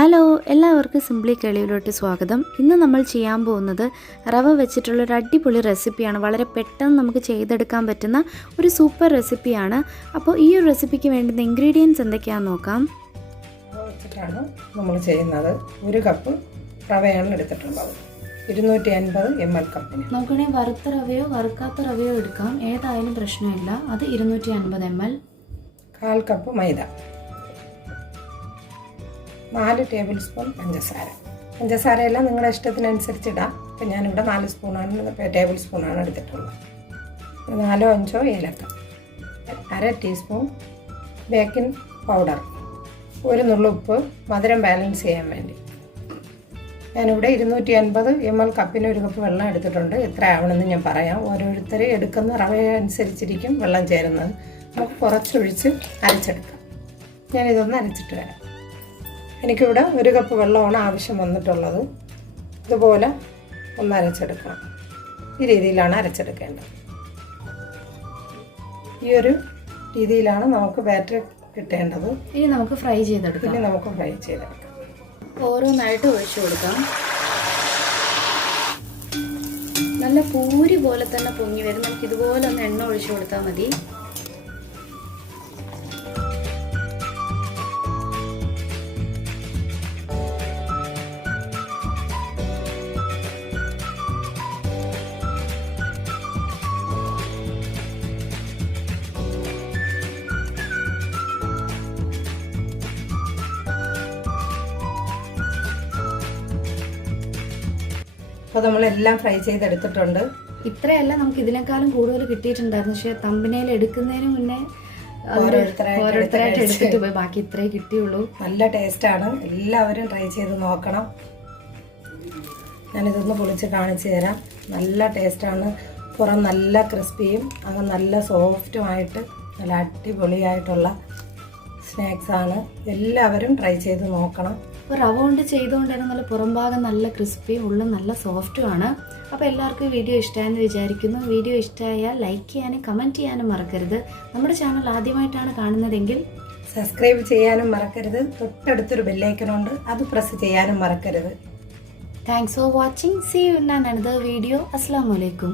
Hello, എല്ലാവർക്കും simply കേളിയിലോട്ട് സ്വാഗതം. ഇന്ന് നമ്മൾ ചെയ്യാൻ പോകുന്നത് റവ വെച്ചിട്ടുള്ള ഒരു അടിപൊളി റെസിപ്പിയാണ്. വളരെ പെട്ടെന്ന് നമുക്ക് ചെയ്തെടുക്കാൻ പറ്റുന്ന ഒരു സൂപ്പർ റെസിപ്പിയാണ്. അപ്പോൾ ഈ ഒരു റെസിപ്പിക്ക് വേണ്ടുന്ന ഇൻഗ്രീഡിയൻസ് എന്തൊക്കെയാണെന്ന് നോക്കാം. റവ വെച്ചിട്ടാണ് നമ്മൾ ചെയ്യുന്നത്. 1 കപ്പ് റവയാണ് എടുത്തിട്ടുള്ളത്. 250 ml കപ്പിന്. നമുക്കാണെങ്കിൽ വറുത്ത റവയോ വറുക്കാത്ത റവയോ എടുക്കാം, ഏതായാലും പ്രശ്നമില്ല. അത് 250 ml. 1/4 കപ്പ് മൈദ, 4 ടേബിൾ സ്പൂൺ പഞ്ചസാരയെല്ലാം നിങ്ങളുടെ ഇഷ്ടത്തിനനുസരിച്ച് ഇടാം. ഇപ്പം ഞാനിവിടെ 4 ടേബിൾ സ്പൂണാണ് എടുത്തിട്ടുള്ളത്. 4-5 ഏലക്ക, 1/2 ടീസ്പൂൺ ബേക്കിംഗ് പൗഡർ, 1 നുള്ളു ഉപ്പ്, മധുരം ബാലൻസ് ചെയ്യാൻ വേണ്ടി. ഞാനിവിടെ 250 ml കപ്പിന് 1 കപ്പ് വെള്ളം എടുത്തിട്ടുണ്ട്. എത്ര ആവണമെന്ന് ഞാൻ പറയാം. ഓരോരുത്തർ എടുക്കുന്ന റവ അനുസരിച്ചിരിക്കും വെള്ളം ചേരുന്നത്. നമുക്ക് കുറച്ചൊഴിച്ച് അരച്ചെടുക്കാം. ഞാനിതൊന്ന് അരച്ചിട്ട് വരാം. എനിക്കിവിടെ 1 കപ്പ് വെള്ളമാണ് ആവശ്യം വന്നിട്ടുള്ളത്. ഇതുപോലെ ഒന്ന് അരച്ചെടുക്കണം. ഈ രീതിയിലാണ് അരച്ചെടുക്കേണ്ടത്. ഈ ഒരു രീതിയിലാണ് നമുക്ക് ബാറ്റർ കിട്ടേണ്ടത്. ഇനി നമുക്ക് ഫ്രൈ ചെയ്തെടുക്കാം. ഓരോന്നായിട്ട് ഒഴിച്ചു കൊടുക്കാം. നല്ല പൂരി പോലെ തന്നെ പൊങ്ങി വരും. നമുക്ക് ഇതുപോലെ ഒന്ന് എണ്ണ ഒഴിച്ചു കൊടുത്താൽ മതി. അപ്പോൾ നമ്മളെല്ലാം ഫ്രൈ ചെയ്തെടുത്തിട്ടുണ്ട്. ഇത്രയല്ല, നമുക്ക് ഇതിനേക്കാളും കൂടുതൽ കിട്ടിയിട്ടുണ്ടായിരുന്നു. പക്ഷേ തമ്പനയിൽ എടുക്കുന്നതിന് മുന്നേ ഓരോരുത്തരായിട്ട് എടുത്തിട്ട് പോയി. ബാക്കി ഇത്രേ കിട്ടിയുള്ളൂ. നല്ല ടേസ്റ്റാണ്. എല്ലാവരും ട്രൈ ചെയ്ത് നോക്കണം. ഞാനിതൊന്ന് പൊളിച്ച് കാണിച്ചു തരാം. നല്ല ടേസ്റ്റാണ്. പുറം നല്ല ക്രിസ്പിയും അകം നല്ല സോഫ്റ്റുമായിട്ട് നല്ല അടിപൊളിയായിട്ടുള്ള സ്നാക്സാണ്. എല്ലാവരും ട്രൈ ചെയ്ത് നോക്കണം. അപ്പോൾ റവ കൊണ്ട് ചെയ്തുകൊണ്ട് തന്നെ നല്ല പുറം ഭാഗം നല്ല ക്രിസ്പിയും ഉള്ളും നല്ല സോഫ്റ്റുമാണ്. അപ്പോൾ എല്ലാവർക്കും വീഡിയോ ഇഷ്ടമായെന്ന് വിചാരിക്കുന്നു. വീഡിയോ ഇഷ്ടമായാൽ ലൈക്ക് ചെയ്യാനും കമൻറ്റ് ചെയ്യാനും മറക്കരുത്. നമ്മുടെ ചാനൽ ആദ്യമായിട്ടാണ് കാണുന്നതെങ്കിൽ സബ്സ്ക്രൈബ് ചെയ്യാനും മറക്കരുത്. തൊട്ടടുത്തൊരു ബെല്ലൈക്കനുണ്ട്, അത് പ്രസ് ചെയ്യാനും മറക്കരുത്. Thanks for watching. See you in another video. അസ്സലാമു അലൈക്കും.